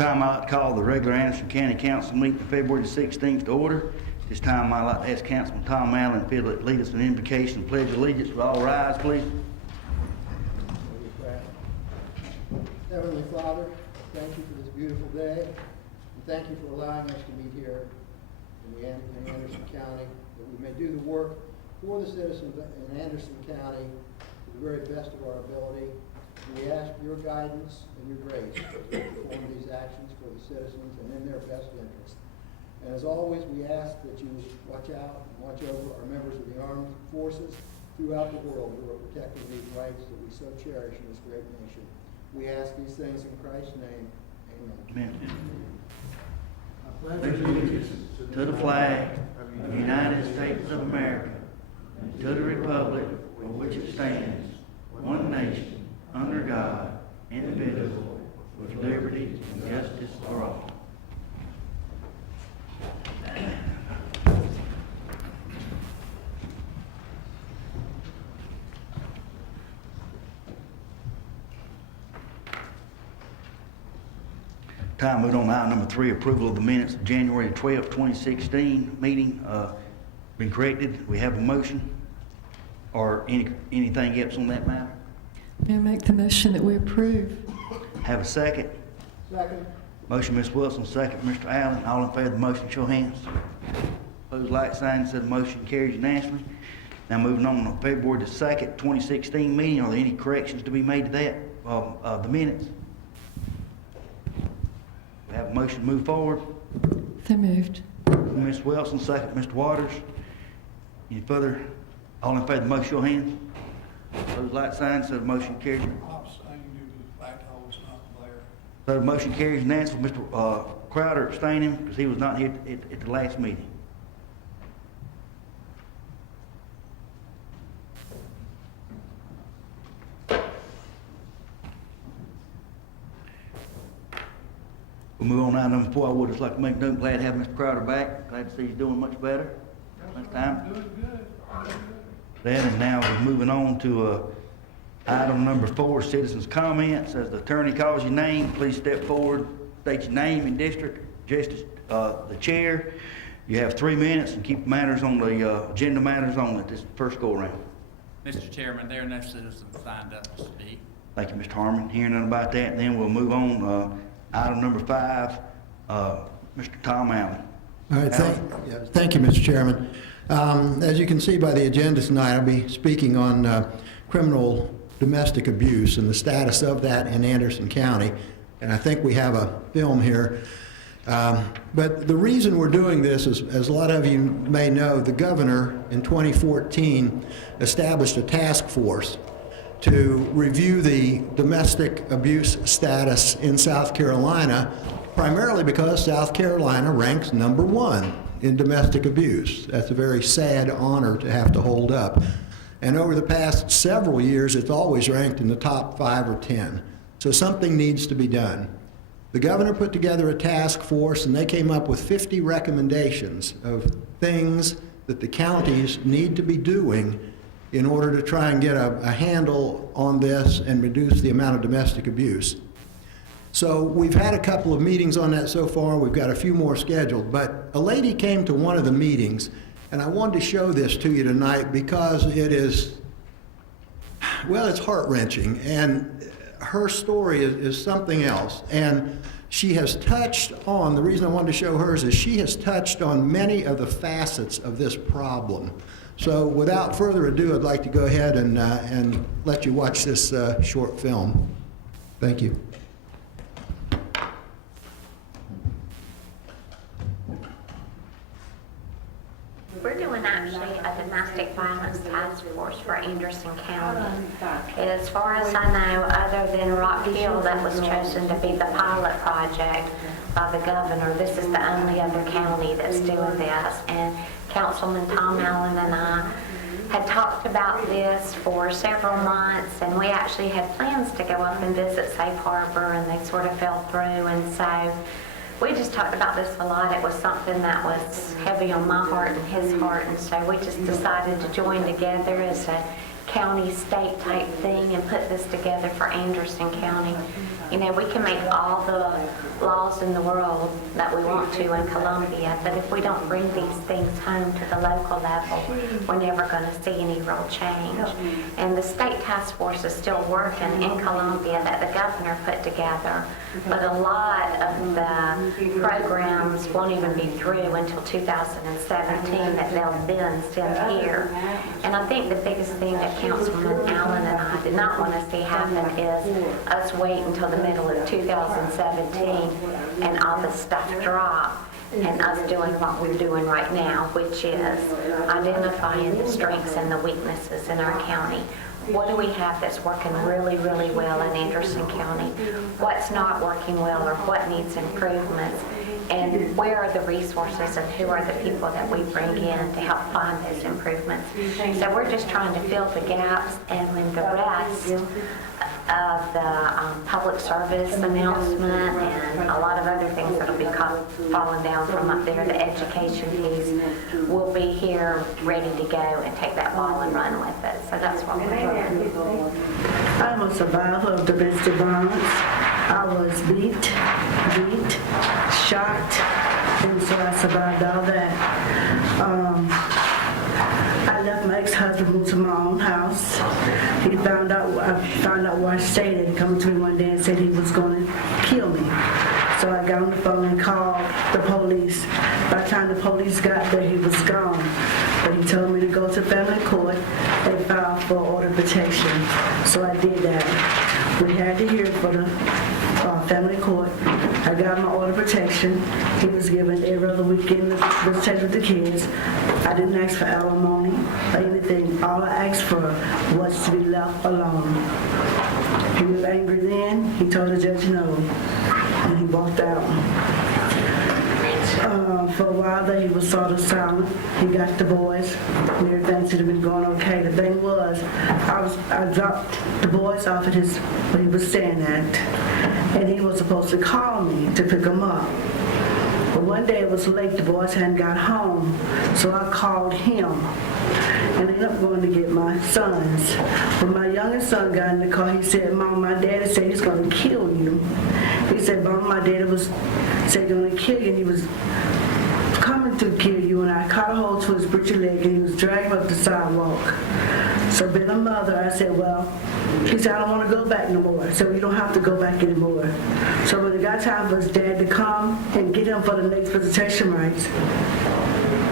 Time I'd like to call the regular Anderson County Council meeting of February the 16th to order. This time I'd like to ask Councilman Tom Allen if he'd lead us in an invocation and pledge allegiance. Will all rise, please? Heavenly Father, thank you for this beautiful day, and thank you for allowing us to meet here in Anderson County, that we may do the work for the citizens in Anderson County to the very best of our ability. We ask your guidance and your grace to perform these actions for the citizens and in their best interest. And as always, we ask that you watch out and watch over our members of the armed forces throughout the world who are protecting these rights that we so cherish in this great nation. We ask these things in Christ's name. Amen. Amen. Pledge allegiance to the flag of the United States of America, and to the republic for which it stands, one nation, under God, indivisible, with liberty and justice for all. Time moved on to item number 3, approval of the minutes of January 12, 2016 meeting. Been corrected. We have a motion or anything else on that matter? May I make the motion that we approve? Have a second? Second. Motion, Ms. Wilson, second, Mr. Allen. All in favor of the motion, show hands. Opposed, like sign, said the motion carries unanimously. Now moving on to February the 2nd, 2016 meeting. Are there any corrections to be made to that, the minutes? We have a motion to move forward. So moved. Ms. Wilson, second, Mr. Waters. Any further? All in favor of the motion, show hands. Opposed, like sign, said the motion carries. I'm abstaining due to the fact I was not there. So the motion carries unanimously. Mr. Crowder abstaining because he was not here at the last meeting. We'll move on to item number 4. I would just like to make note, glad to have Mr. Crowder back. Glad to see he's doing much better. Next time. Good. That, and now we're moving on to item number 4, citizens' comments. As the attorney calls your name, please step forward, state your name and district, address the chair. You have 3 minutes and keep matters on the agenda matters on at this first go around. Mr. Chairman, there are no citizens signed up to speak. Thank you, Mr. Harmon. Hearing none about that, and then we'll move on. Item number 5, Mr. Tom Allen. All right, thank you, Mr. Chairman. As you can see by the agenda tonight, I'll be speaking on criminal domestic abuse and the status of that in Anderson County. And I think we have a film here. But the reason we're doing this is, as a lot of you may know, the governor in 2014 established a task force to review the domestic abuse status in South Carolina, primarily because South Carolina ranks #1 in domestic abuse. That's a very sad honor to have to hold up. And over the past several years, it's always ranked in the top 5 or 10. So something needs to be done. The governor put together a task force, and they came up with 50 recommendations of things that the counties need to be doing in order to try and get a handle on this and reduce the amount of domestic abuse. So we've had a couple of meetings on that so far. We've got a few more scheduled. But a lady came to one of the meetings, and I wanted to show this to you tonight because it is, well, it's heart-wrenching. And her story is something else. And she has touched on, the reason I wanted to show hers is she has touched on many of the facets of this problem. So without further ado, I'd like to go ahead and let you watch this short film. Thank you. We're doing actually a domestic violence task force for Anderson County. As far as I know, other than Rock Hill that was chosen to be the pilot project by the governor, this is the only other county that's doing this. And Councilman Tom Allen and I had talked about this for several months, and we actually had plans to go up and visit Safe Harbor, and they sort of fell through. And so we just talked about this a lot. It was something that was heavy on my heart and his heart, and so we just decided to join together as a county, state type thing and put this together for Anderson County. You know, we can make all the laws in the world that we want to in Columbia, but if we don't bring these things home to the local level, we're never going to see any real change. And the state task force is still working in Columbia that the governor put together, but a lot of the programs won't even be through until 2017 that they'll then send here. And I think the biggest thing that Councilman Allen and I did not want to see happen is us wait until the middle of 2017 and all the stuff drop and us doing what we're doing right now, which is identifying the strengths and the weaknesses in our county. What do we have that's working really, really well in Anderson County? What's not working well or what needs improvements? And where are the resources and who are the people that we bring in to help find those improvements? So we're just trying to fill the gaps, and when the rest of the public service announcement and a lot of other things that'll be falling down from up there, the education piece, will be here ready to go and take that ball and run with it. So that's what we're doing. I'm a survivor of domestic violence. I was beat, shot, and so I survived all that. I left my ex-husband, moved to my own house. I found out where I stayed and come to me one day and said he was going to kill me. So I got on the phone and called the police. By the time the police got there, he was gone. But he told me to go to family court and file for order of protection. So I did that. We had to hear for the family court. I got my order of protection. He was given every other weekend to protect with the kids. I didn't ask for alimony or anything. All I asked for was to be left alone. He was angry then. He told the judge no, and he walked out. For a while there, he was sort of silent. He got the boys, and everything seemed to be going okay. The thing was, I dropped the boys off at where he was staying at, and he was supposed to call me to pick them up. But one day it was late, the boys hadn't got home, so I called him and ended up going to get my sons. When my youngest son got in the car, he said, "Mom, my daddy said he's going to kill you." He said, "Mom, my daddy said he's going to kill you, and he was coming to kill you," and I caught a hold to his britchy leg, and he was dragging up the sidewalk. So being a mother, I said, well, he said, "I don't want to go back no more." So you don't have to go back anymore. So when it got time for his dad to come and get him for the next visitation rights,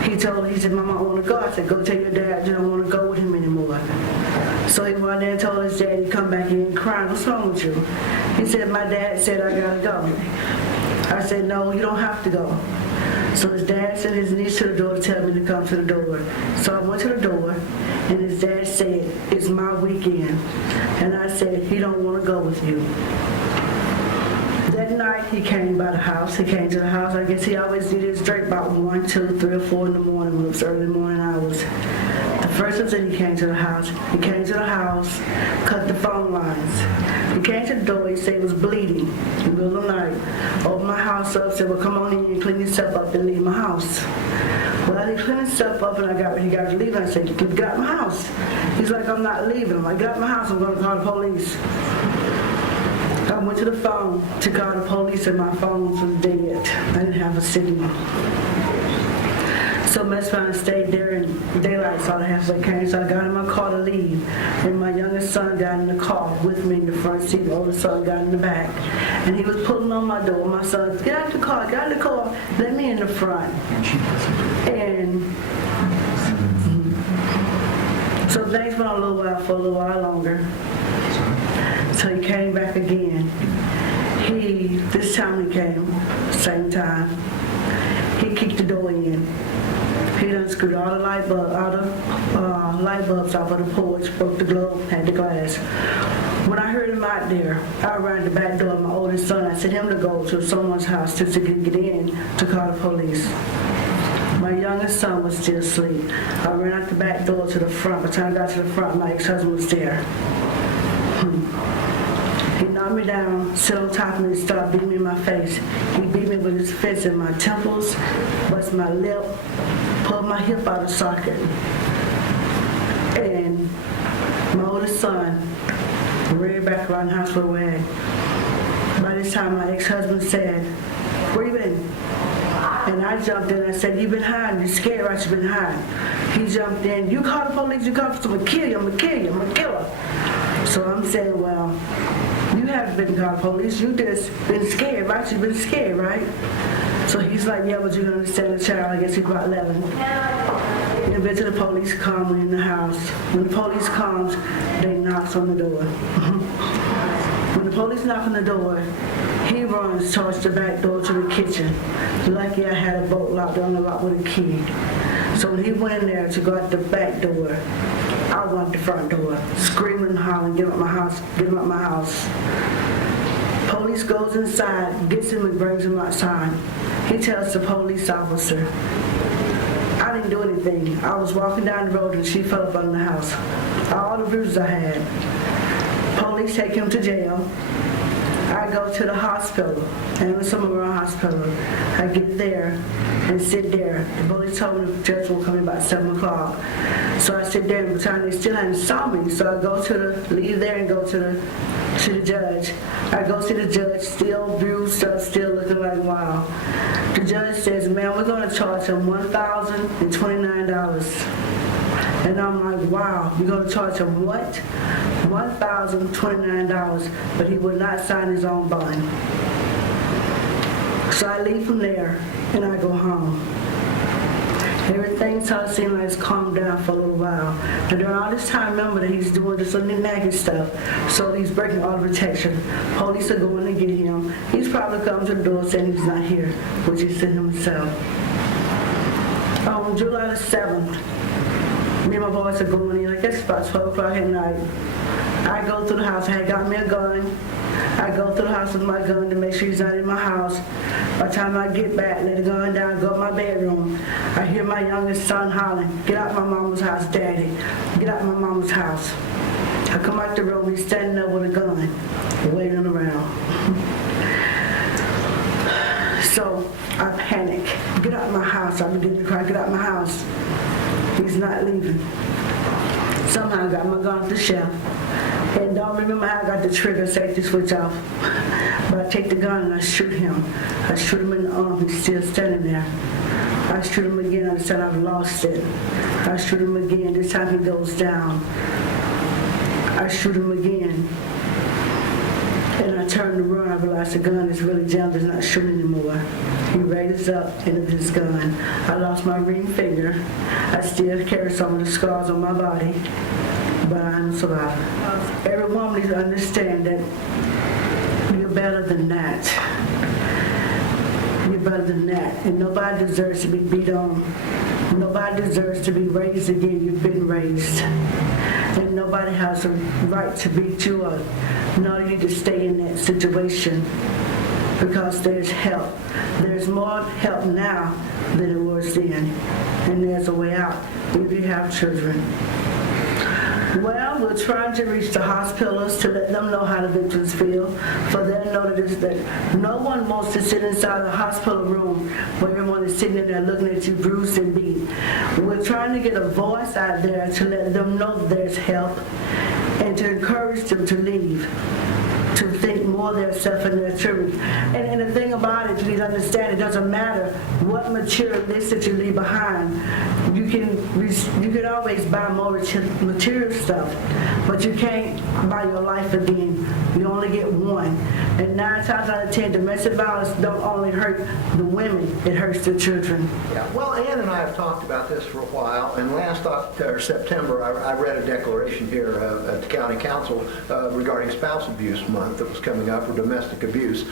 he said, "Mama, I want to go." I said, "Go tell your dad you don't want to go with him anymore." So he went there and told his dad, he come back in crying, "What's wrong with you?" He said, "My dad said I gotta go." I said, "No, you don't have to go." So his dad sent his niece to the door to tell me to come to the door. So I went to the door, and his dad said, "It's my weekend." And I said, "He don't want to go with you." That night, he came by the house. He came to the house. I guess he always did his drink about 1, 2, 3, or 4 in the morning when it was early morning hours. The first time he came to the house, cut the phone lines. He came to the door, he said he was bleeding in the middle of the night. Opened my house up, said, "Well, come on in and clean yourself up and leave my house." Well, he cleaned himself up, and he got to leave, and I said, "You got my house." He's like, "I'm not leaving." I'm like, "Got my house, I'm going to call the police." I went to the phone to call the police, and my phone was dead. I didn't have a signal. So messed around and stayed there, and daylight saw the halfway came, so I got in my car to leave. And my youngest son got in the car with me in the front seat, the older son got in the back. And he was pulling on my door. My son said, "Get out the car, let me in the front." And so things went on for a little while longer. So he came back again. This time he came, same time. He kicked the door in. He done screwed all the light bulbs off of the porch, broke the globe, had the glass. When I heard him out there, I ran the back door of my oldest son. I sent him to go to someone's house to get in to call the police. My youngest son was still asleep. I ran out the back door to the front. By the time I got to the front, my ex-husband was there. He knocked me down, sit on top of me, and started beating me in my face. He beat me with his fist in my temples, busted my lip, pulled my hip out of socket. And oldest son, ran back around the house where we're at. By this time, my ex-husband said, "Where you been?" And I jumped in and I said, "You been hiding, you scared, right? You been hiding." He jumped in, "You call the police, you call the police, I'm gonna kill you, I'm gonna kill you, I'm gonna kill her." So I'm saying, "Well, you haven't been called the police, you just been scared, right? You've been scared, right?" So he's like, "Yeah, but you don't understand the child." I guess he's about 11. And eventually the police come in the house. When the police comes, they knocks on the door. When the police knock on the door, he runs towards the back door to the kitchen. Lucky I had a bolt locked on the lock with a key. So when he went in there to go out the back door, I went out the front door, screaming and hollering, "Get out my house, get him out my house." Police goes inside, gets him and brings him outside. He tells the police officer, "I didn't do anything. I was walking down the road and she fell up on the house. All the bruises I had." Police take him to jail. I go to the hospital, Anderson Memorial Hospital. I get there and sit there. The police told me the judge will come in about 7 o'clock. So I sit there, and by the time they still hadn't saw me, so I go to leave there and go to the judge. I go see the judge, still bruised up, still looking like wow. The judge says, "Ma'am, we're going to charge him $1,029. And I'm like, "Wow, you're going to charge him what?" $1,029, but he would not sign his own bond. So I leave from there and I go home. Everything started seeming like it's calmed down for a little while. And during all this time, remember that he's doing this little nagging stuff. So he's breaking all the protection. Police are going to get him. He's probably come to the door saying he's not here, which he said himself. On July the 7th, me and my boys are going in, I guess about 12 o'clock at night. I go through the house, I had got me a gun. I go through the house with my gun to make sure he's not in my house. By the time I get back, lay the gun down, go to my bedroom, I hear my youngest son hollering, "Get out my mama's house, Daddy. Get out my mama's house." I come out the room, he's standing there with a gun, waving around. So I panic. "Get out my house." I begin to cry, "Get out my house." He's not leaving. Somehow I got my gun off the shelf. And don't remember how I got the trigger safety switch off. But I take the gun and I shoot him. I shoot him in the arm. He's still standing there. I shoot him again. I said, "I've lost it." I shoot him again. This time he goes down. I shoot him again. And I turn to run. I realize the gun is really jammed. It's not shooting anymore. He raises up into his gun. I lost my ring finger. I still carry some of the scars on my body, but I'm a survivor. Every woman needs to understand that you're better than that. You're better than that. And nobody deserves to be beat on. Nobody deserves to be raised again. You've been raised. And nobody has a right to beat you up. Nor do you to stay in that situation, because there's help. There's more help now than it was then. And there's a way out if you have children. Well, we're trying to reach the hospitals to let them know how the victims feel, for them to know that no one wants to sit inside the hospital room where everyone is sitting in there looking at you bruised and beat. We're trying to get a voice out there to let them know there's help and to encourage them to leave, to think more of themselves and their children. And the thing about it, you need to understand, it doesn't matter what material list that you leave behind. You can always buy more material stuff, but you can't buy your life again. You only get one. And 9 times out of 10, domestic violence don't only hurt the women, it hurts the children. Yeah, well, Ann and I have talked about this for a while, and last September, I read a declaration here at the County Council regarding Spouse Abuse Month that was coming up, or domestic abuse.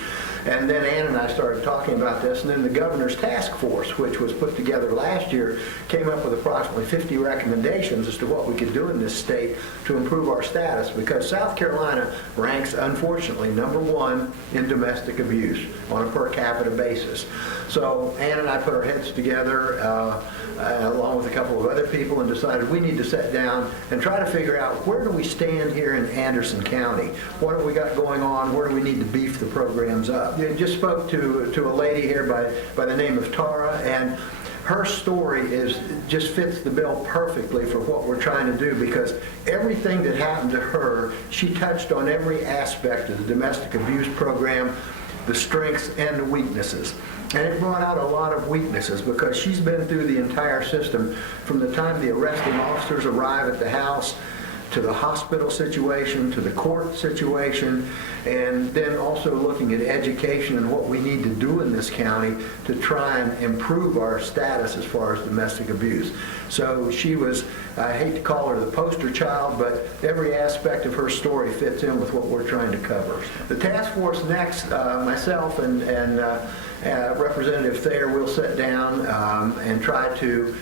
And then Ann and I started talking about this, and then the Governor's Task Force, which was put together last year, came up with approximately 50 recommendations as to what we could do in this state to improve our status, because South Carolina ranks, unfortunately, #1 in domestic abuse on a per capita basis. So Ann and I put our heads together along with a couple of other people and decided we need to sit down and try to figure out, where do we stand here in Anderson County? What have we got going on? Where do we need to beef the programs up? You just spoke to a lady here by the name of Tara, and her story just fits the bill perfectly for what we're trying to do, because everything that happened to her, she touched on every aspect of the domestic abuse program, the strengths and the weaknesses. And it brought out a lot of weaknesses, because she's been through the entire system from the time the arresting officers arrive at the house, to the hospital situation, to the court situation, and then also looking at education and what we need to do in this county to try and improve our status as far as domestic abuse. So she was, I hate to call her the poster child, but every aspect of her story fits in with what we're trying to cover. The task force next, myself and Representative Thayer will sit down and try to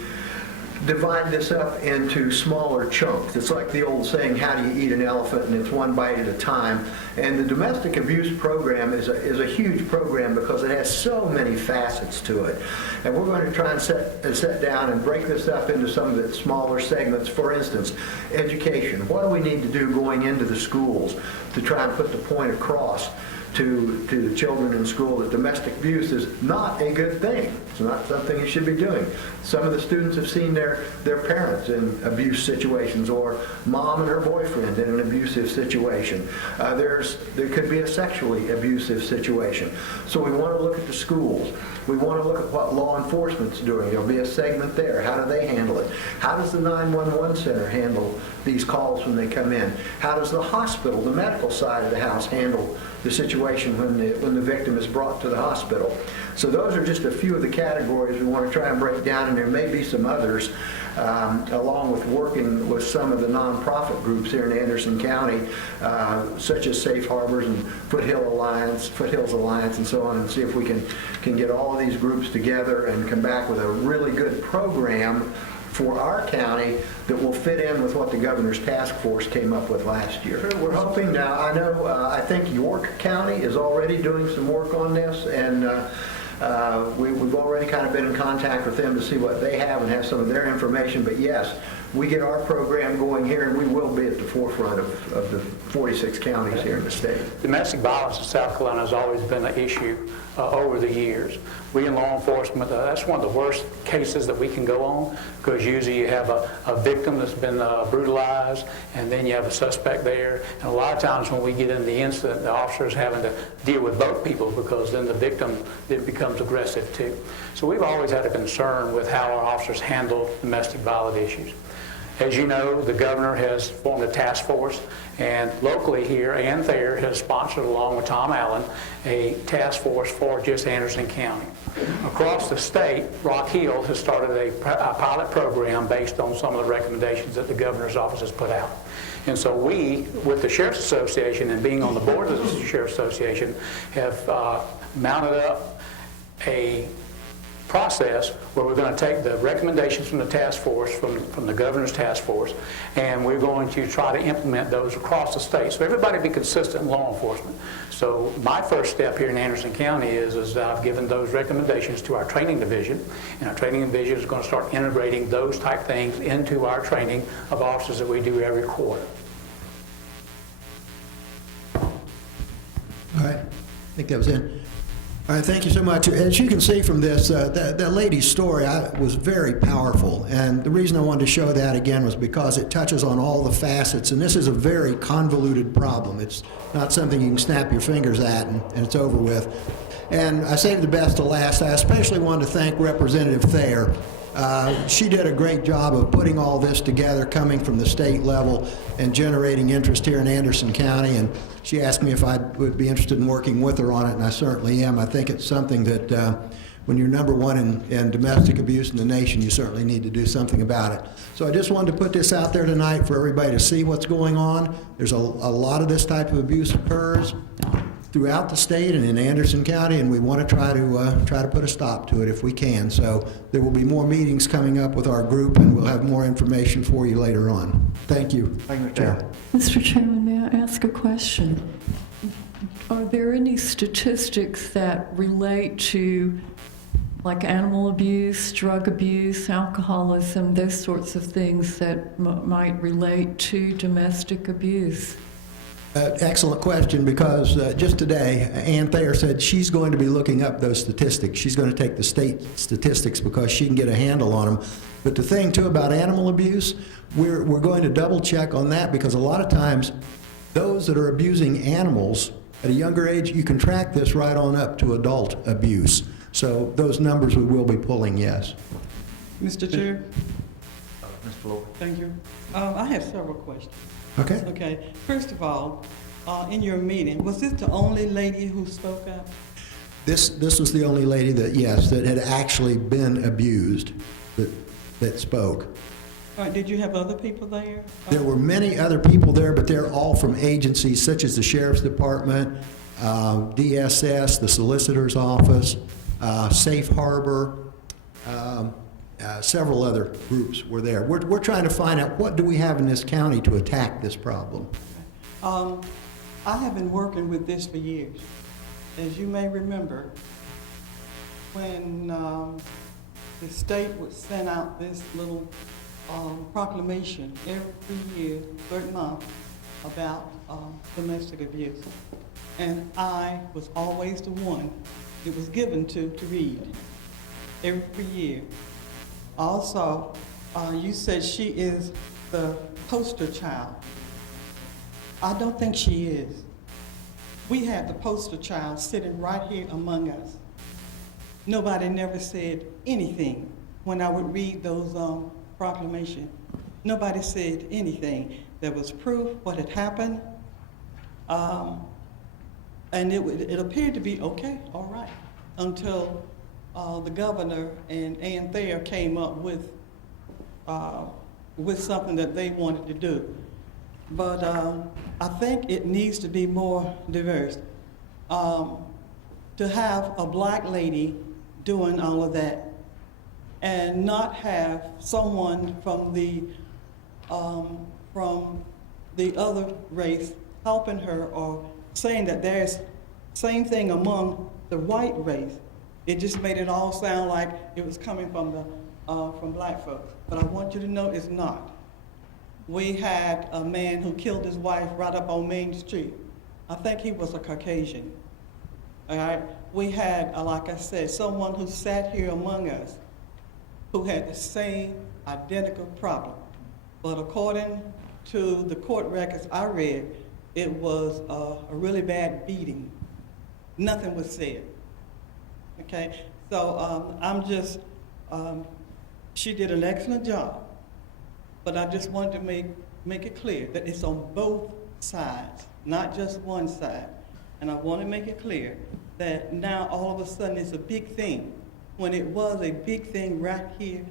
divide this up into smaller chunks. It's like the old saying, how do you eat an elephant? And it's one bite at a time. And the domestic abuse program is a huge program, because it has so many facets to it. And we're going to try and sit down and break this up into some of its smaller segments. For instance, education. What do we need to do going into the schools to try and put the point across to the children in school that domestic abuse is not a good thing. It's not something you should be doing. Some of the students have seen their parents in abuse situations, or mom and her boyfriend in an abusive situation. There could be a sexually abusive situation. So we want to look at the schools. We want to look at what law enforcement's doing. There'll be a segment there. How do they handle it? How does the 911 center handle these calls when they come in? How does the hospital, the medical side of the house, handle the situation when the victim is brought to the hospital? So those are just a few of the categories we want to try and break down, and there may be some others, along with working with some of the nonprofit groups here in Anderson County, such as Safe Harbors and Foothills Alliance, and so on, and see if we can get all of these groups together and come back with a really good program for our county that will fit in with what the governor's task force came up with last year. We're hoping now, I think York County is already doing some work on this, and we've already kind of been in contact with them to see what they have and have some of their information. But yes, we get our program going here, and we will be at the forefront of the 46 counties here in the state. Domestic violence in South Carolina has always been an issue over the years. We in law enforcement, that's one of the worst cases that we can go on, because usually you have a victim that's been brutalized, and then you have a suspect there. And a lot of times when we get into the incident, the officer's having to deal with both people, because then the victim then becomes aggressive too. So we've always had a concern with how our officers handle domestic violence issues. As you know, the governor has formed a task force, and locally here, Ann Thayer has sponsored, along with Tom Allen, a task force for just Anderson County. Across the state, Rock Hill has started a pilot program based on some of the recommendations that the governor's office has put out. And so we, with the Sheriff's Association and being on the board of the Sheriff's Association, have mounted up a process where we're going to take the recommendations from the task force, from the governor's task force, and we're going to try to implement those across the state, so everybody be consistent in law enforcement. So my first step here in Anderson County is that I've given those recommendations to our training division, and our training division is going to start integrating those type things into our training of officers that we do every quarter. All right, I think that was it. All right, thank you so much. As you can see from this, that lady's story was very powerful, and the reason I wanted to show that again was because it touches on all the facets, and this is a very convoluted problem. It's not something you can snap your fingers at and it's over with. And I saved the best to last. I especially wanted to thank Representative Thayer. She did a great job of putting all this together, coming from the state level and generating interest here in Anderson County, and she asked me if I would be interested in working with her on it, and I certainly am. I think it's something that when you're number one in domestic abuse in the nation, you certainly need to do something about it. So I just wanted to put this out there tonight for everybody to see what's going on. There's a lot of this type of abuse occurs throughout the state and in Anderson County, and we want to try to put a stop to it if we can. So there will be more meetings coming up with our group, and we'll have more information for you later on. Thank you. Thank you, Mr. Chairman. Mr. Chairman, may I ask a question? Are there any statistics that relate to like animal abuse, drug abuse, alcoholism, those sorts of things that might relate to domestic abuse? Excellent question, because just today, Ann Thayer said she's going to be looking up those statistics. She's going to take the state statistics because she can get a handle on them. But the thing, too, about animal abuse, we're going to double check on that, because a lot of times, those that are abusing animals at a younger age, you can track this right on up to adult abuse. So those numbers we will be pulling, yes. Mr. Chair, Mr. Floyd. thank you. I have several questions. Okay? Okay, first of all, in your meeting, was this the only lady who spoke up? This was the only lady that, yes, that had actually been abused that spoke. All right, did you have other people there? There were many other people there, but they're all from agencies such as the Sheriff's Department, DSS, the Solicitor's Office, Safe Harbor, several other groups were there. We're trying to find out, what do we have in this county to attack this problem? I have been working with this for years. As you may remember, when the state would send out this little proclamation every year, third month, about domestic abuse. And I was always the one it was given to read every year. Also, you said she is the poster child. I don't think she is. We had the poster child sitting right here among us. Nobody never said anything when I would read those proclamations. Nobody said anything. There was proof what had happened, and it appeared to be okay, all right, until the governor and Ann Thayer came up with something that they wanted to do. But I think it needs to be more diverse. To have a black lady doing all of that and not have someone from the other race helping her or saying that there's same thing among the white race. It just made it all sound like it was coming from black folks. But I want you to know it's not. We had a man who killed his wife right up on Main Street. I think he was a Caucasian. All right? We had, like I said, someone who sat here among us who had the same identical problem. But according to the court records I read, it was a really bad beating. Nothing was said. Okay? So she did an excellent job. But I just wanted to make it clear that it's on both sides, not just one side. And I want to make it clear that now all of a sudden it's a big thing, when it was a big thing right here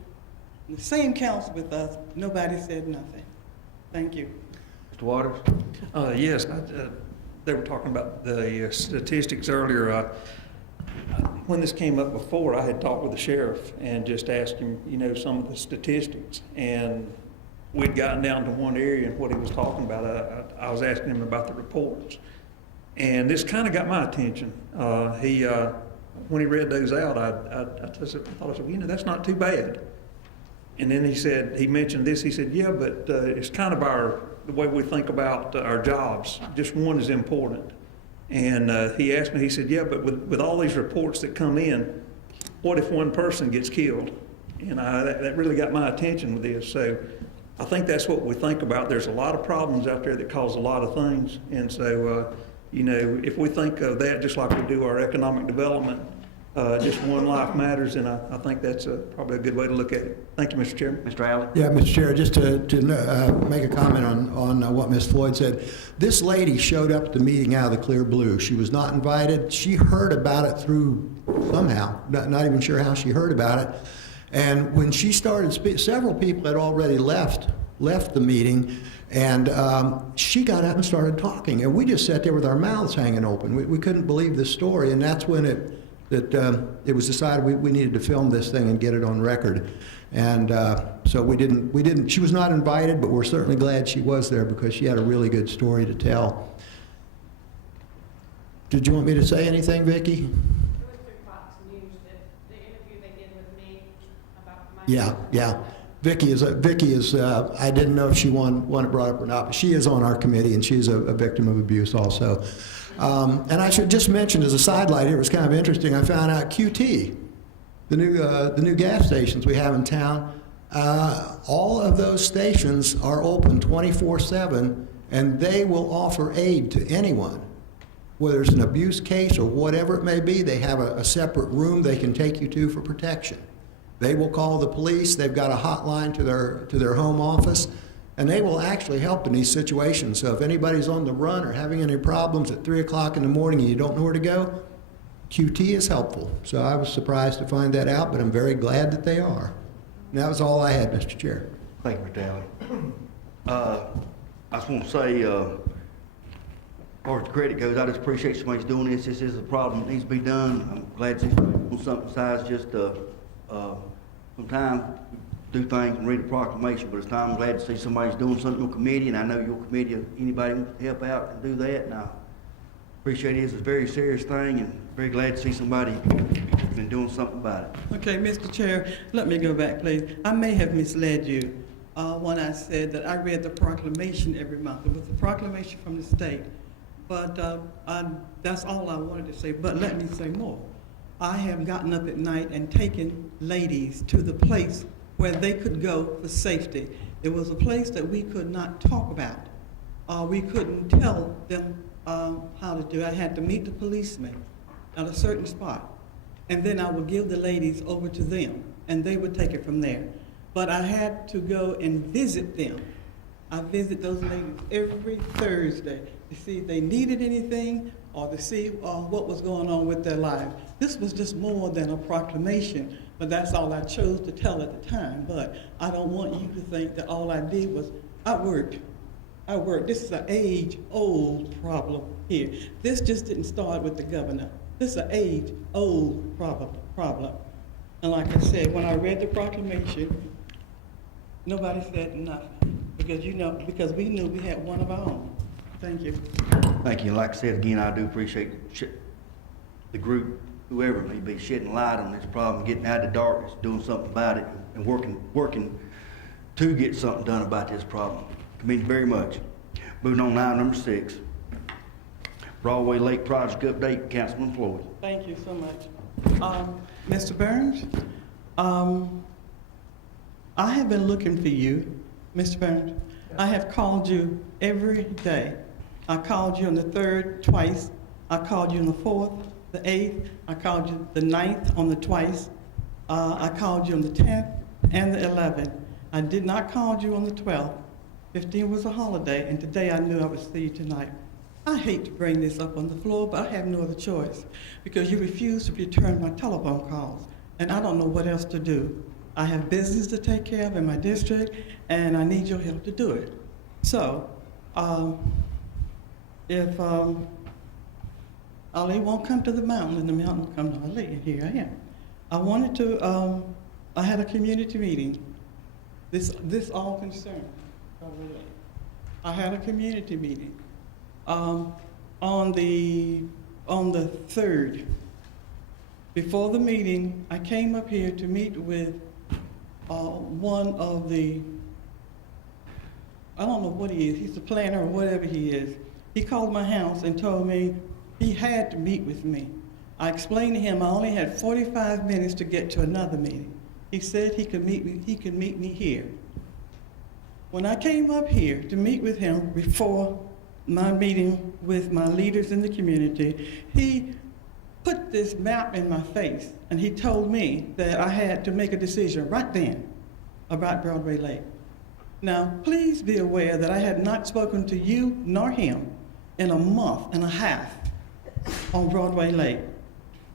in the same council with us. Nobody said nothing. Thank you. Mr. Waters? Yes, they were talking about the statistics earlier. When this came up before, I had talked with the sheriff and just asked him, some of the statistics. And we'd gotten down to one area and what he was talking about. I was asking him about the reports. And this kind of got my attention. When he read those out, I thought, that's not too bad. And then he mentioned this, he said, yeah, but it's kind of the way we think about our jobs. Just one is important. And he asked me, he said, yeah, but with all these reports that come in, what if one person gets killed? And that really got my attention with this. So I think that's what we think about. There's a lot of problems out there that cause a lot of things. And so, if we think of that just like we do our economic development, just one life matters, and I think that's probably a good way to look at it. Thank you, Mr. Chairman. Mr. Alley? Yeah, Mr. Chair, just to make a comment on what Ms. Floyd said. This lady showed up at the meeting out of the clear blue. She was not invited. She heard about it through somehow, not even sure how she heard about it. And when she started speaking, several people had already left the meeting, and she got up and started talking. And we just sat there with our mouths hanging open. We couldn't believe the story, and that's when it was decided we needed to film this thing and get it on record. And so we didn't, she was not invited, but we're certainly glad she was there because she had a really good story to tell. Did you want me to say anything, Vicki? It was through Fox News, the interview they did with me about my... Yeah. Vicky is, I didn't know if she wanted brought up or not, but she is on our committee, and she's a victim of abuse also. And I should just mention as a sidelight here, it was kind of interesting, I found out QT, the new gas stations we have in town, all of those stations are open 24/7, and they will offer aid to anyone. Whether it's an abuse case or whatever it may be, they have a separate room they can take you to for protection. They will call the police, they've got a hotline to their home office, and they will actually help in these situations. So if anybody's on the run or having any problems at 3 o'clock in the morning and you don't know where to go, QT is helpful. So I was surprised to find that out, but I'm very glad that they are. And that was all I had, Mr. Chair. Thank you, Mr. Alley. I just want to say, as far as the credit goes, I just appreciate somebody's doing this. This is a problem that needs to be done. I'm glad to see somebody on something besides just, sometimes do things and read a proclamation, but it's time I'm glad to see somebody's doing something on committee, and I know your committee, anybody wants to help out and do that, and I appreciate it. It's a very serious thing, and very glad to see somebody been doing something about it. Okay, Mr. Chair, let me go back, please. I may have misled you when I said that I read the proclamation every month. It was a proclamation from the state, but that's all I wanted to say, but let me say more. I have gotten up at night and taken ladies to the place where they could go for safety. It was a place that we could not talk about. We couldn't tell them how to do it. I had to meet the policeman at a certain spot, and then I would give the ladies over to them, and they would take it from there. But I had to go and visit them. I visit those ladies every Thursday to see if they needed anything or to see what was going on with their lives. This was just more than a proclamation, but that's all I chose to tell at the time. But I don't want you to think that all I did was, I worked. This is an age-old problem here. This just didn't start with the governor. This is an age-old problem. And like I said, when I read the proclamation, nobody said nothing, because we knew we had one of our own. Thank you. Thank you. Like I said again, I do appreciate the group, whoever it may be, shedding light on this problem, getting out of the darkness, doing something about it, and working to get something done about this problem. Commend you very much. Moving on now, number 6. Broadway Lake Project Update, Councilman Floyd. Thank you so much. Mr. Burns, I have been looking for you, Mr. Burns. I have called you every day. I called you on the 3rd twice. I called you on the 4th, the 8th. I called you the 9th on the twice. I called you on the 10th and the 11th. I did not call you on the 12th. 15 was a holiday, and today I knew I would see you tonight. I hate to bring this up on the floor, but I have no other choice because you refuse to return my telephone calls, and I don't know what else to do. I have business to take care of in my district, and I need your help to do it. So, if Ali won't come to the mountain, then the mountain will come to Ali, and here I am. I wanted to, I had a community meeting. This all concerned. I had a community meeting on the 3rd. Before the meeting, I came up here to meet with one of the, I don't know what he is, he's the planner or whatever he is. He called my house and told me he had to meet with me. I explained to him I only had 45 minutes to get to another meeting. He said he could meet me here. When I came up here to meet with him before my meeting with my leaders in the community, he put this map in my face, and he told me that I had to make a decision right then about Broadway Lake. Now, please be aware that I had not spoken to you nor him in a month and a half on Broadway Lake.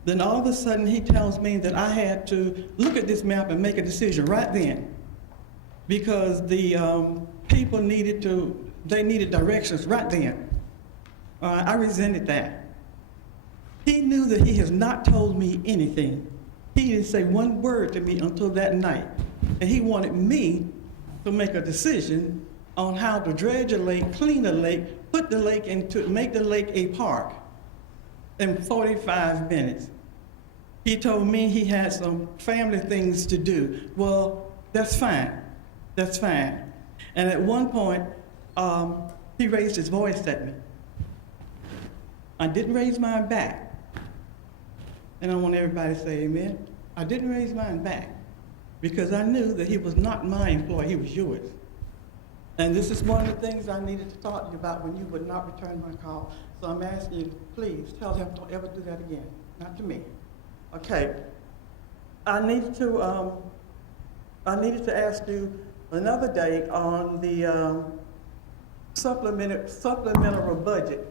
Then all of a sudden, he tells me that I had to look at this map and make a decision right then, because the people needed directions right then. I resented that. He knew that he has not told me anything. He didn't say one word to me until that night. And he wanted me to make a decision on how to dredge a lake, clean the lake, put the lake make the lake a park in 45 minutes. He told me he had some family things to do. Well, that's fine. That's fine. And at one point, he raised his voice at me. I didn't raise mine back. And I want everybody to say amen. I didn't raise mine back because I knew that he was not my employee, he was yours. And this is one of the things I needed to talk to you about when you would not return my call. So I'm asking you, please tell him don't ever do that again, not to me. Okay. I needed to ask you another day on the supplemental budget.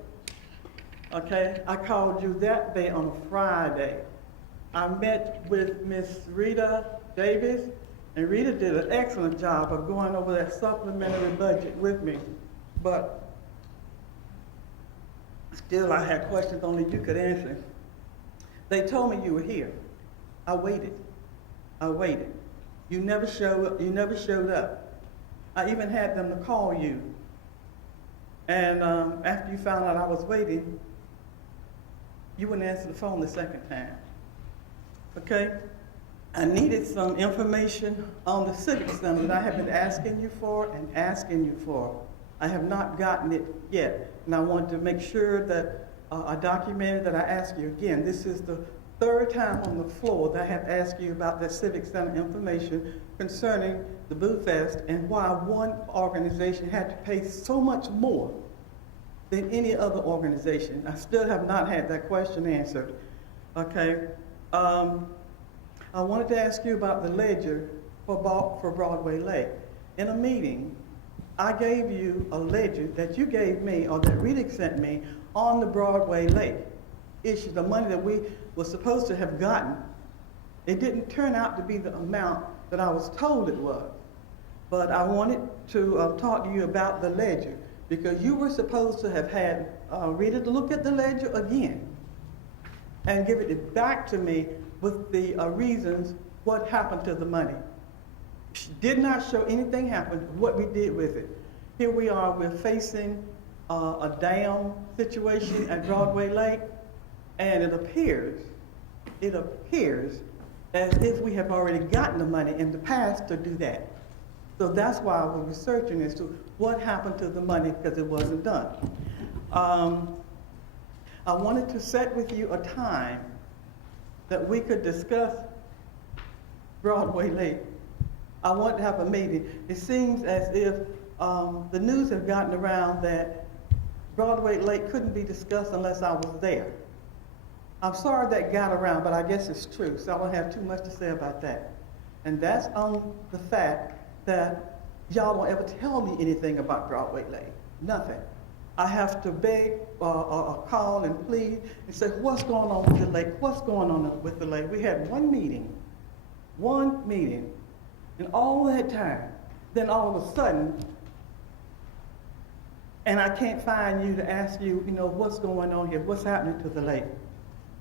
Okay, I called you that day on a Friday. I met with Miss Rita Davis, and Rita did an excellent job of going over that supplementary budget with me. But still, I had questions only you could answer. They told me you were here. I waited. You never showed up. I even had them to call you. And after you found out I was waiting, you wouldn't answer the phone the second time. Okay? I needed some information on the Civic Center that I have been asking you for. I have not gotten it yet. And I want to make sure that I documented that I asked you again. This is the third time on the floor that I have asked you about that Civic Center information concerning the Boo Fest and why one organization had to pay so much more than any other organization. I still have not had that question answered. Okay. I wanted to ask you about the ledger for Broadway Lake. In a meeting, I gave you a ledger that you gave me, or that Rita sent me, on the Broadway Lake issue, the money that we were supposed to have gotten. It didn't turn out to be the amount that I was told it was. But I wanted to talk to you about the ledger, because you were supposed to have had Rita to look at the ledger again and give it back to me with the reasons what happened to the money. She did not show anything happen, what we did with it. Here we are, we're facing a dam situation at Broadway Lake, and it appears as if we have already gotten the money in the past to do that. So that's why we're researching as to what happened to the money, because it wasn't done. I wanted to set with you a time that we could discuss Broadway Lake. I want to have a meeting. It seems as if the news have gotten around that Broadway Lake couldn't be discussed unless I was there. I'm sorry that got around, but I guess it's true, so I don't have too much to say about that. And that's on the fact that y'all don't ever tell me anything about Broadway Lake, nothing. I have to beg or call and plead and say, what's going on with the lake? What's going on with the lake? We had one meeting, and all that time, then all of a sudden, and I can't find you to ask you, what's going on here? What's happening to the lake?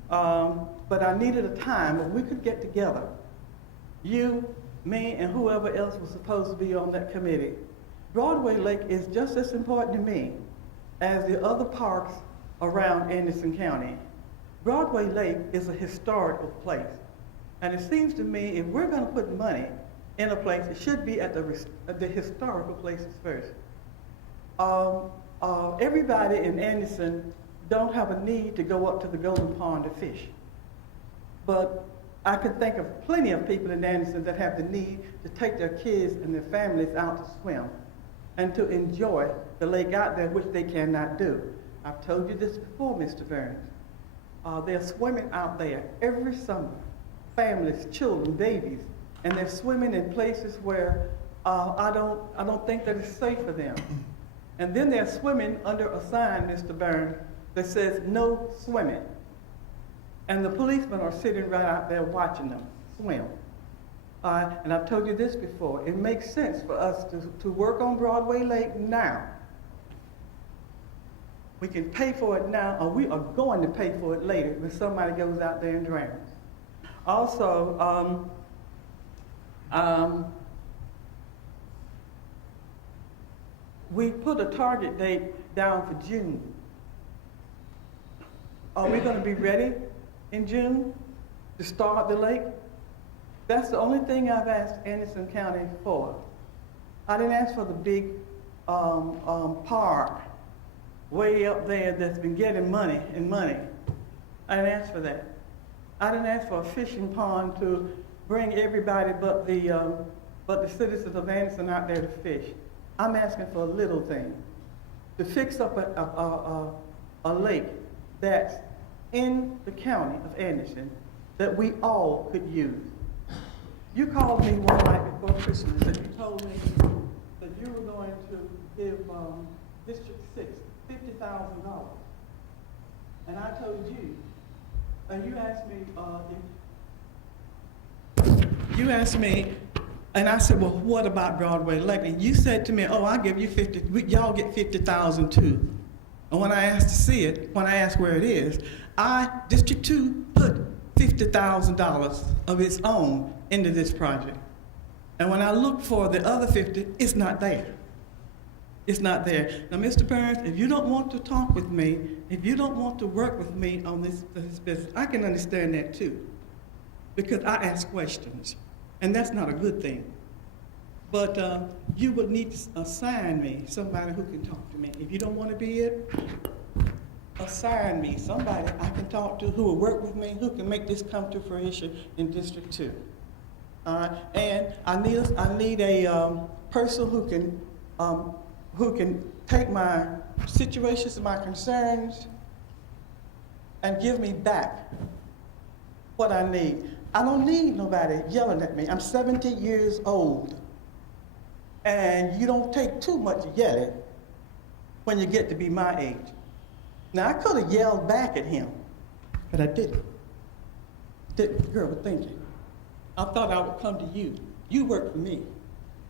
But I needed a time when we could get together, you, me, and whoever else was supposed to be on that committee. Broadway Lake is just as important to me as the other parks around Anderson County. Broadway Lake is a historical place. And it seems to me if we're going to put money in a place, it should be at the historical places first. Everybody in Anderson don't have a need to go up to the Golden Pond to fish. But I can think of plenty of people in Anderson that have the need to take their kids and their families out to swim and to enjoy the lake out there, which they cannot do. I've told you this before, Mr. Burns. They're swimming out there every summer, families, children, babies, and they're swimming in places where I don't think that it's safe for them. And then they're swimming under a sign, Mr. Burns, that says no swimming. And the policemen are sitting right out there watching them swim. And I've told you this before, it makes sense for us to work on Broadway Lake now. We can pay for it now, or we are going to pay for it later when somebody goes out there and drowns. Also, we put a target date down for June. Are we going to be ready in June to start the lake? That's the only thing I've asked Anderson County for. I didn't ask for the big park way up there that's been getting money and money. I didn't ask for that. I didn't ask for a fishing pond to bring everybody but the citizens of Anderson out there to fish. I'm asking for a little thing, to fix up a lake that's in the county of Anderson that we all could use. You called me one night before Christmas and you told me that you were going to give District 6 $50,000. And I told you, and you asked me, and I said, well, what about Broadway Lake? And you said to me, oh, I'll give you 50, y'all get 50,000 too. And when I asked to see it, when I asked where it is, District 2 put $50,000 of its own into this project. And when I looked for the other 50, it's not there. It's not there. Now, Mr. Burns, if you don't want to talk with me, if you don't want to work with me on this business, I can understand that too, because I ask questions, and that's not a good thing. But you would need to assign me somebody who can talk to me. If you don't want to be it, assign me somebody I can talk to who will work with me, who can make this come to fruition in District 2. All right, and I need a person who can take my situations and my concerns and give me back what I need. I don't need nobody yelling at me. I'm 70 years old, and you don't take too much yelling when you get to be my age. Now, I could have yelled back at him, but I didn't. Didn't, girl, but thank you. I thought I would come to you. You work for me.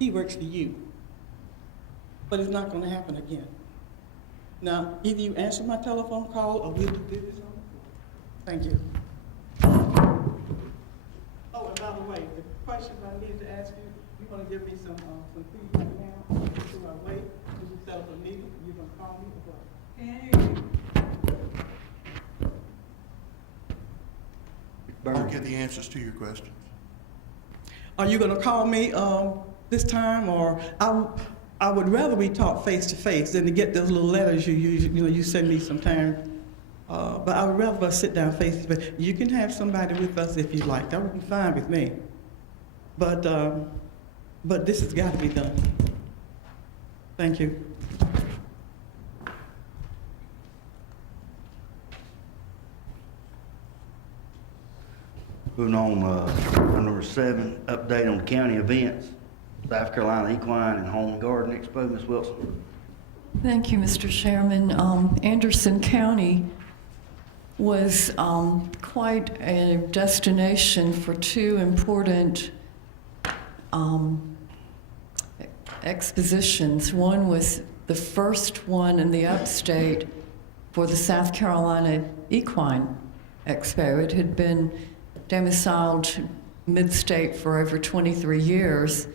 He works for you. But it's not going to happen again. Now, either you answer my telephone call or we'll do this on the floor. Thank you. Oh, and by the way, the questions I need to ask you, you want to give me some feedback now? Should I wait? Should you set up a meeting? You're going to call me or what? I'll get the answers to your questions. Are you going to call me this time, or I would rather we talk face to face than to get those little letters you send me sometimes. But I would rather us sit down face to face. You can have somebody with us if you like. That would be fine with me. But this has got to be done. Thank you. Moving on, number 7, update on county events. South Carolina Equine and Home and Garden Expo, Ms. Wilson. Thank you, Mr. Chairman. Anderson County was quite a destination for 2 important expositions. One was the first one in the upstate for the South Carolina Equine Expo. It had been domiciled mid-state for over 23 years.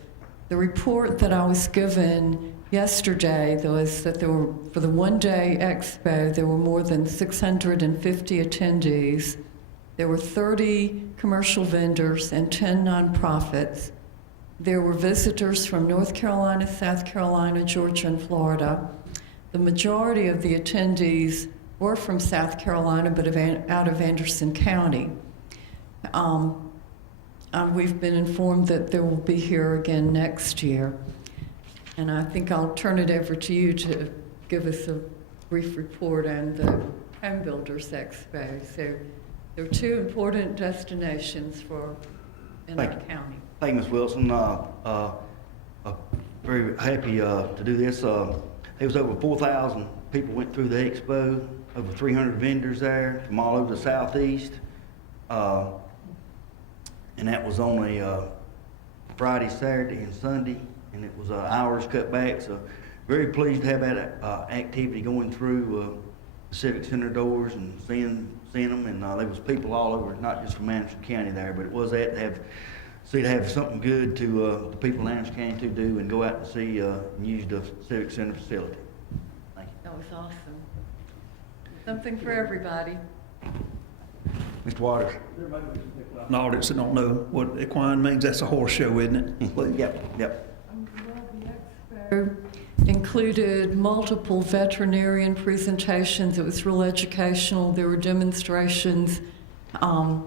The report that I was given yesterday was that for the one-day expo, there were more than 650 attendees. There were 30 commercial vendors and 10 nonprofits. There were visitors from North Carolina, South Carolina, Georgia, and Florida. The majority of the attendees were from South Carolina, but out of Anderson County. We've been informed that they will be here again next year. And I think I'll turn it over to you to give us a brief report on the Home Builders Expo. So there are 2 important destinations in our county. Thank you, Ms. Wilson. Very happy to do this. There was over 4,000 people went through the expo, over 300 vendors there from all over the Southeast. And that was only Friday, Saturday, and Sunday, and it was hours cut back. So very pleased to have that activity going through the Civic Center doors and seeing them. And there was people all over, not just from Anderson County there, but it was that to have something good to the people in Anderson County to do and go out and see and use the Civic Center facility. Thank you. That was awesome. Something for everybody. Mr. Waters. And audits that don't know what equine means, that's a horse show, isn't it? Yep. I'm glad the included multiple veterinarian presentations. It was real educational. There were demonstrations. I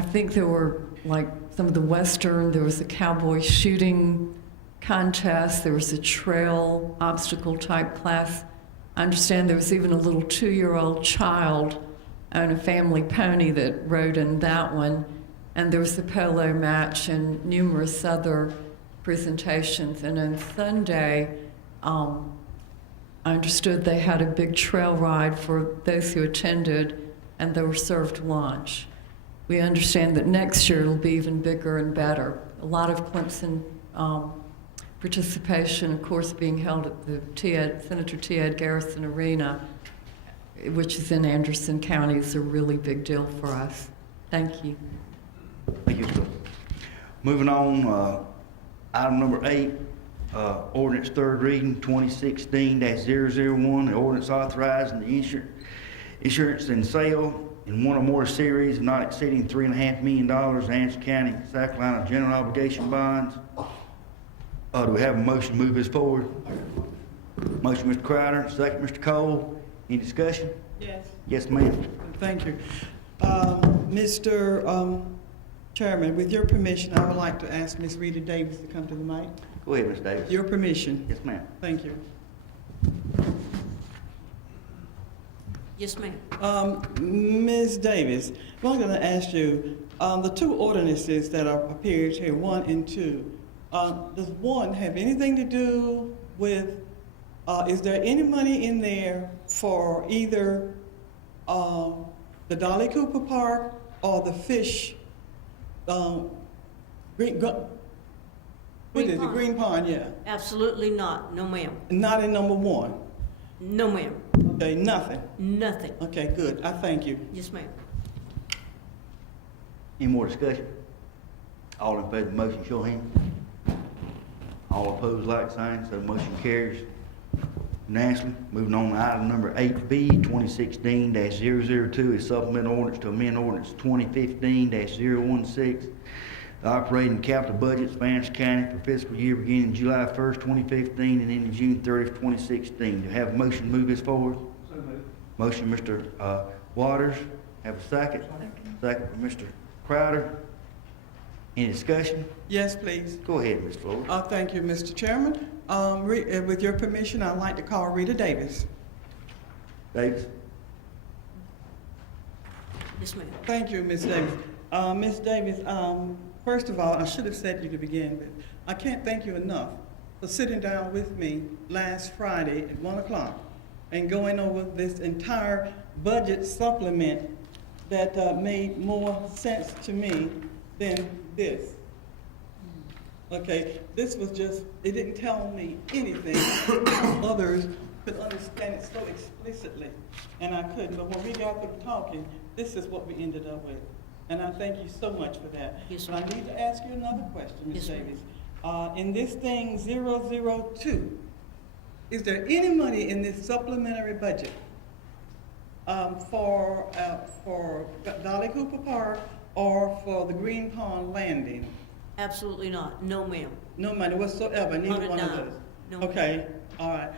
think there were like some of the Western, there was a cowboy shooting contest, there was a trail obstacle type class. I understand there was even a little 2-year-old child on a family pony that rode in that one. And there was a polo match and numerous other presentations. And on Sunday, I understood they had a big trail ride for those who attended, and they were served lunch. We understand that next year it'll be even bigger and better. A lot of Clemson participation, of course, being held at the Senator T. Ed Garrison Arena, which is in Anderson County, is a really big deal for us. Thank you. Thank you, sir. Moving on, item number 8, ordinance third reading, 2016-001, the ordinance authorizing the insurance and sale in one or more series not exceeding $3.5 million, Anderson County, South Carolina general obligation bonds. Do we have a motion to move this forward? Motion, Mr. Crowder, second, Mr. Cole. Any discussion? Yes. Yes, ma'am. Thank you. Mr. Chairman, with your permission, I would like to ask Ms. Rita Davis to come to the mic. Go ahead, Ms. Davis. Your permission. Yes, ma'am. Thank you. Yes, ma'am. Ms. Davis, I'm going to ask you, the two ordinances that are appeared here, 1 and 2, does one have anything to do with, is there any money in there for either the Dolly Cooper Park or the fish, Green Pond, yeah? Absolutely not. No, ma'am. Not in number 1? No, ma'am. Okay, nothing? Nothing. Okay, good. I thank you. Yes, ma'am. Any more discussion? All in favor of the motion, show of hands. All opposed, like sign, so the motion carries unanimously. Moving on to item number 8B, 2016-002, is supplemental ordinance to amend ordinance 2015-016, the operating capital budget for Anderson County for fiscal year beginning July 1st, 2015 and ending June 30th, 2016. Do you have a motion to move this forward? So moved. Motion, Mr. Waters. Have a second? Second from Mr. Crowder. Any discussion? Yes, please. Go ahead, Ms. Floyd. Thank you, Mr. Chairman. With your permission, I'd like to call Rita Davis. Davis? Yes, ma'am. Thank you, Ms. Davis. Ms. Davis, first of all, I should have said you to begin with. I can't thank you enough for sitting down with me last Friday at 1 o'clock and going over this entire budget supplement that made more sense to me than this. Okay, this was just, it didn't tell me anything. Others could understand it so explicitly, and I couldn't. But when we got through talking, this is what we ended up with. And I thank you so much for that. Yes, but I ma'am. need to ask you another question, Ms. Yes, ma'am. Davis. In this thing 002, is there any money in this supplementary budget for Dolly Cooper Park or for the Green Pond Landing? Absolutely not. No, ma'am. No money whatsoever, neither Not a one of dime. those? No, ma'am. Okay, all right.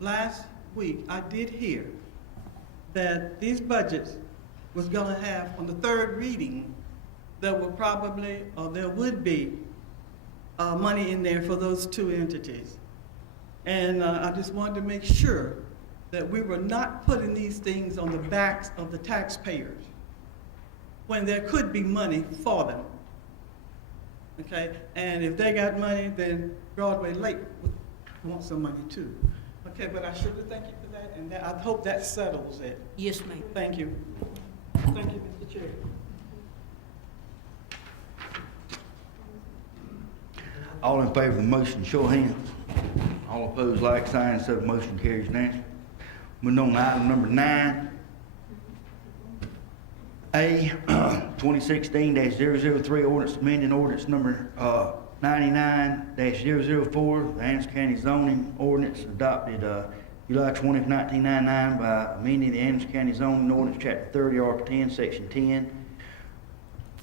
Last week, I did hear that these budgets was gonna have, on the third reading, there will probably, or there would be, money in there for those two entities. And I just wanted to make sure that we were not putting these things on the backs of the taxpayers when there could be money for them. Okay, and if they got money, then Broadway Lake would want some money too. Okay, but I surely thank you for that, and I hope that settles it. Yes, ma'am. Thank you. Thank you, Mr. Chair. All in favor of the motion, show of hands. All opposed, like sign, so the motion carries unanimously. Moving on to item number 9. A, 2016-003, ordinance amending ordinance number 99-004, the Anderson County zoning ordinance adopted July 20th, 1999 by amending the Anderson County zoning ordinance, chapter 30, article 10, section 10,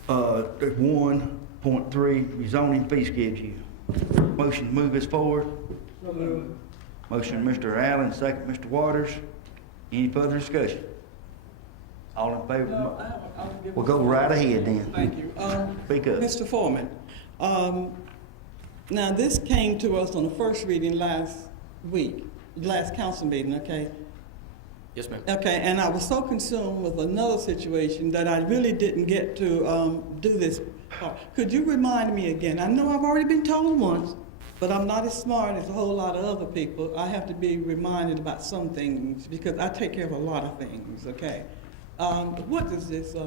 1.3, rezoning fee schedule. Motion to move this forward. Motion, Mr. Allen, second, Mr. Waters. Any further discussion? All in favor? No, I'll give Well, a- go right ahead then. Thank you. Speak up. Mr. Foreman, now this came to us on the first reading last council meeting, okay? Yes, ma'am. Okay, and I was so consumed with another situation that I really didn't get to do this part. Could you remind me again? I know I've already been told once, but I'm not as smart as a whole lot of other people. I have to be reminded about some things because I take care of a lot of things, okay? What does this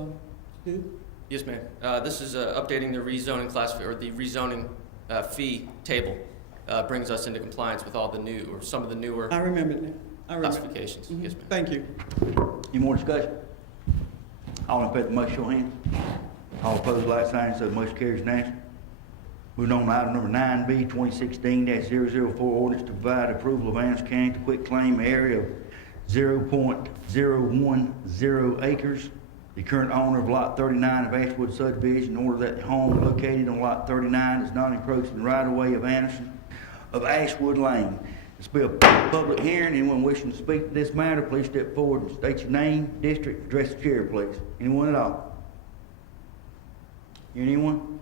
do? Yes, ma'am. This is updating the rezoning or the rezoning fee table. Brings us into compliance with all the new, or some of the newer I remember that. I remember. classifications. Yes, ma'am. Thank you. Any more discussion? All in favor of the motion, show of hands. All opposed, like sign, so the motion carries unanimously. Moving on to item number 9B, 2016-004, ordinance to provide approval of Anderson County to quit claim area of 0.010 acres. The current owner of Lot 39 of Ashwood subdivision, in order that the home located on Lot 39 is not encroaching the right-of-way of Ashwood Lane. This will be a public hearing. Anyone wishing to speak to this matter, please step forward and state your name, district, address the chair, please. Anyone at all? Anyone?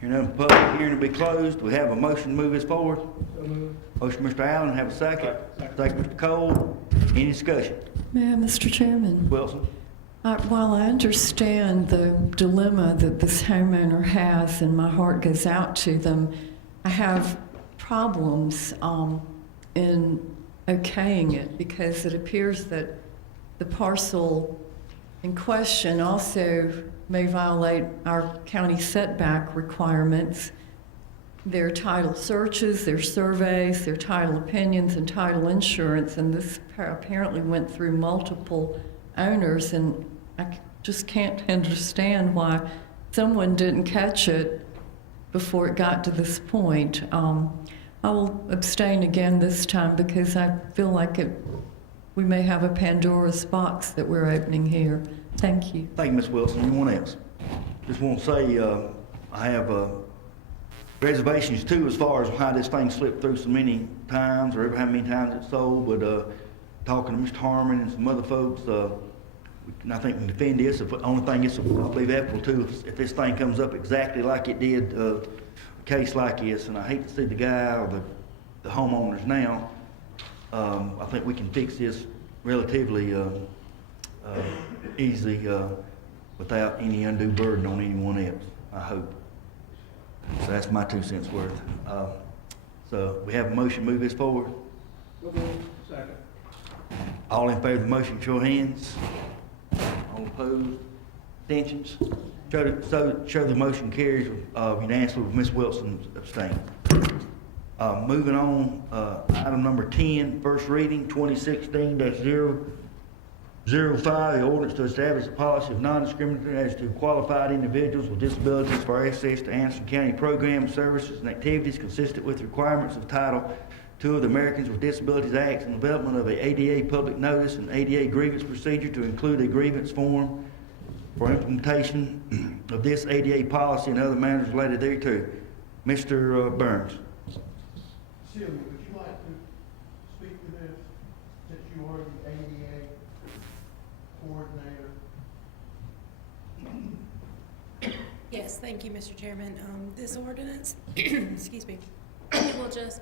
Hearing none, public hearing will be closed. We have a motion to move this forward. Motion, Mr. Allen, have a second. Second, Mr. Cole. Any discussion? May I, Mr. Chairman? Wilson? While I understand the dilemma that this homeowner has, and my heart goes out to them, I have problems in okaying it because it appears that the parcel in question also may violate our county setback requirements. Their title searches, their surveys, their title opinions, and title insurance, and this apparently went through multiple owners, and I just can't understand why someone didn't catch it before it got to this point. I will abstain again this time because I feel like we may have a Pandora's box that we're opening here. Thank you. Thank you, Ms. Wilson. Anyone else? Just want to say I have reservations too as far as how this thing slipped through so many times, or how many times it's sold, but talking to Mr. Harmon and some other folks, I think we can defend this. The only thing is, I believe, ethical too, if this thing comes up exactly like it did a case like this, and I hate to see the guy or the homeowners now. I think we can fix this relatively easily without any undue burden on anyone else, I hope. So that's my 2 cents worth. So we have a motion to move this forward. Second. All in favor of the motion, show of hands. All opposed? Abstentions? Show the motion carries unanimously with Ms. Wilson abstaining. Moving on, item number 10, first reading, 2016-005, the ordinance to establish a policy of non-discrimination as to qualified individuals with disabilities for access to Anderson County programs, services, and activities consistent with requirements of Title II of the Americans with Disabilities Act, and development of a ADA public notice and ADA grievance procedure to include a grievance form for implementation of this ADA policy and other matters related thereto. Mr. Burns. Sylvia, would you like to speak to this, since you are the ADA coordinator? Yes, thank you, Mr. Chairman. This ordinance, excuse me, will just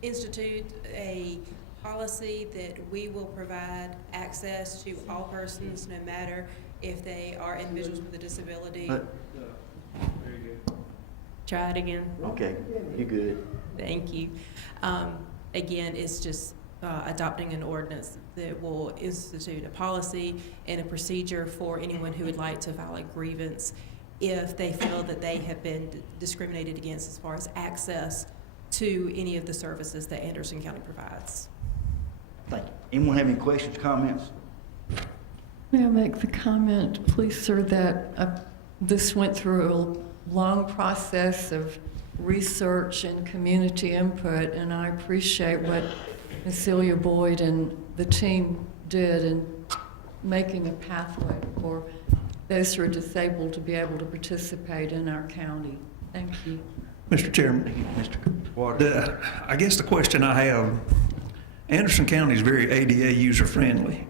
institute a policy that we will provide access to all persons, no matter if they are individuals with a disability. Try it again. Okay, you're good. Thank you. Again, it's just adopting an ordinance that will institute a policy and a procedure for anyone who would like to file a grievance if they feel that they have been discriminated against as far as access to any of the services that Anderson County provides. Thank you. Anyone have any questions, comments? May I make the comment, please, sir, that this went through a long process of research and community input, and I appreciate what Ms. Celia Boyd and the team did in making a pathway for those who are disabled to be able to participate in our county. Thank you. Mr. Chairman, Mr. Waters. I guess the question I have, Anderson County is very ADA user-friendly.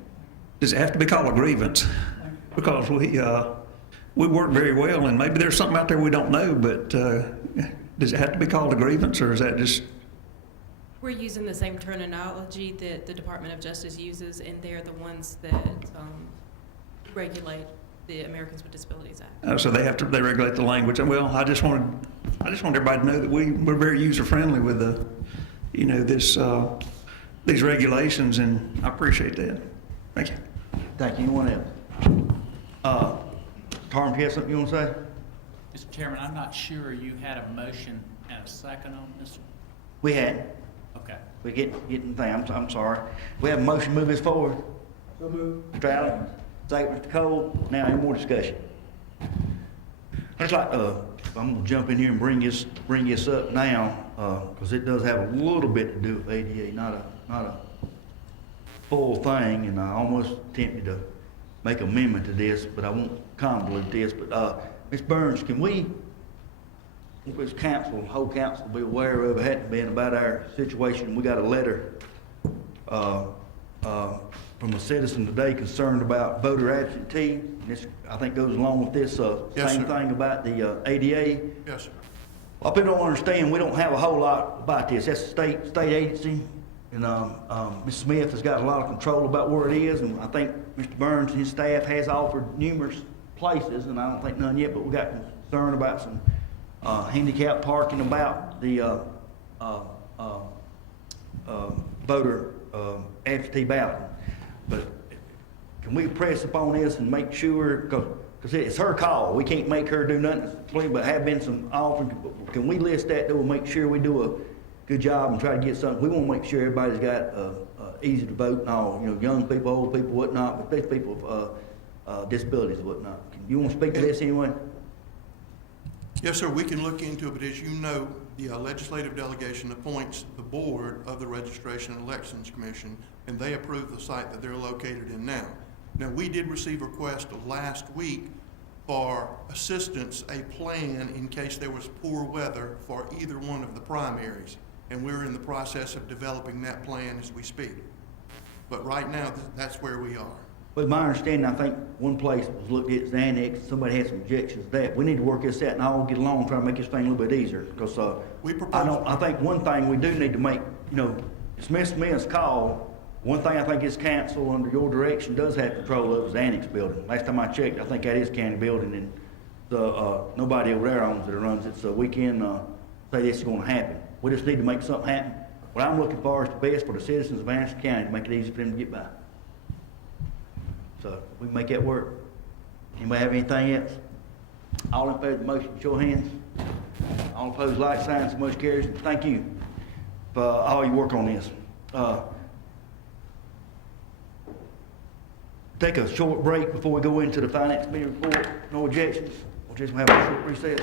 Does it have to be called a grievance? Because we work very well, and maybe there's something out there we don't know, but does it have to be called a grievance, or is that just? We're using the same terminology that the Department of Justice uses, and they're the ones that regulate the Americans with Disabilities Act. So they regulate the language. And well, I just wanted everybody to know that we're very user-friendly with these regulations, and I appreciate that. Thank you. Thank you. Anyone else? Torm, you have something you want to say? Mr. Chairman, I'm not sure you had a motion and a second on this. We hadn't. Okay. We getting the thing. I'm sorry. We have a motion to move this forward. So moved. Mr. Allen, second, Mr. Cole. Now, any more discussion? I'd like, I'm gonna jump in here and bring this up now, because it does have a little bit to do with ADA, not a full thing, and I almost tempted to make an amendment to this, but I won't convolute this. But, Ms. Burns, can we, this council, the whole council be aware of, it hadn't been about our situation. We got a letter, from a citizen today concerned about voter absentee. This, I think, goes along with this, Yes, same sir. thing about the, ADA. Yes, sir. A lot of people don't understand, we don't have a whole lot about this. That's a state agency, and Ms. Smith has got a lot of control about where it is, and I think Mr. Burns and his staff has offered numerous places, and I don't think none yet, but we got concern about some handicap parking about the voter absentee ballot. But can we press upon this and make sure, because it's her call, we can't make her do nothing, but have been some offering. Can we list that, though, and make sure we do a good job and try to get something? We want to make sure everybody's got easy to vote and all, young people, old people, whatnot, but these people with disabilities and whatnot. You want to speak to this anyway? Yes, sir, we can look into it, but as you know, the legislative delegation appoints the board of the Registration and Elections Commission, and they approve the site that they're located in now. Now, we did receive a request last week for assistance, a plan in case there was poor weather for either one of the primaries, and we're in the process of developing that plan as we speak. But right now, that's where we are. But my understanding, I think one place was looked at as the annex, somebody had some objections to that. We need to work this out and all get along, try to make this thing a little bit easier, because I think one thing we do need to make, it's Ms. Smith's call. One thing I think this council, under your direction, does have control of is the annex building. Last time I checked, I think that is county building, and nobody over there owns it or runs it, so we can say this is going to happen. We just need to make something happen. What I'm looking for is the best for the citizens of Anderson County to make it easy for them to get by. So we can make that work. Anybody have anything else? All in favor of the motion, show of hands. All opposed, like signs. So much carries. Thank you for all your work on this. Take a short break before we go into the finance committee report. No objections. We'll just have a short recess.